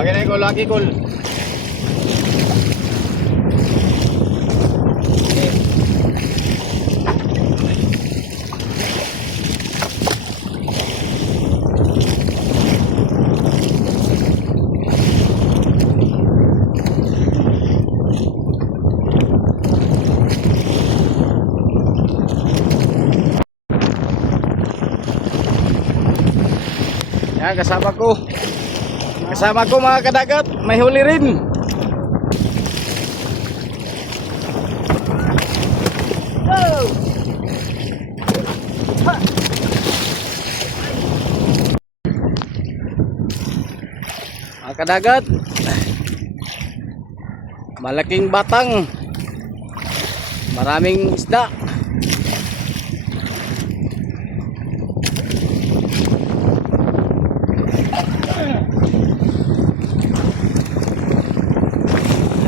Lagi na ko, lagi ko. Yan, kasama ko. Kasama ko mga kadagat. May huli rin. Go! Ha! Mga kadagat. Malaking batang. Maraming isda.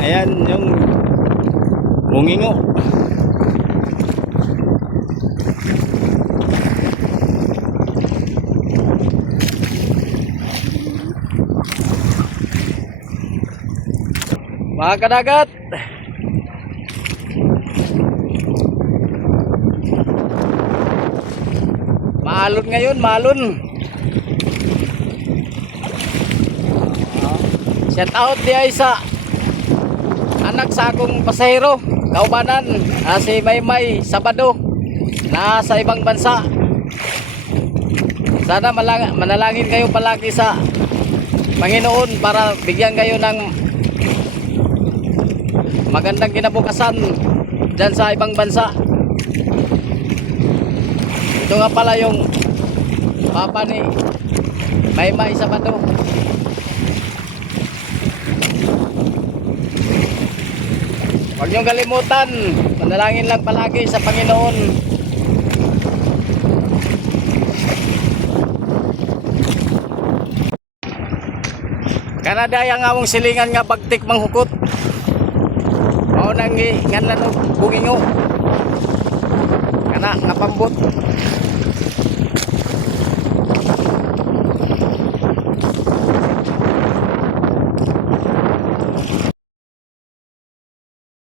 Ayan yung mungingo. Mga kadagat, maalon ngayon, maalon. Shout out di Aisa, anak sa akong pasahero, kaubanan, si Maymay Sabado na sa ibang bansa. Sana manalangin kayo palagi sa Panginoon para bigyan kayo ng magandang kinabukasan dyan sa ibang bansa. Ito nga pala yung papa ni Maymay Sabado. Huwag niyong kalimutan, manalangin lang palagi sa Panginoon. Kanada yang among silingan nga pagtik manghukot. Mao nang ngan na bugingo. Kana nga pambot.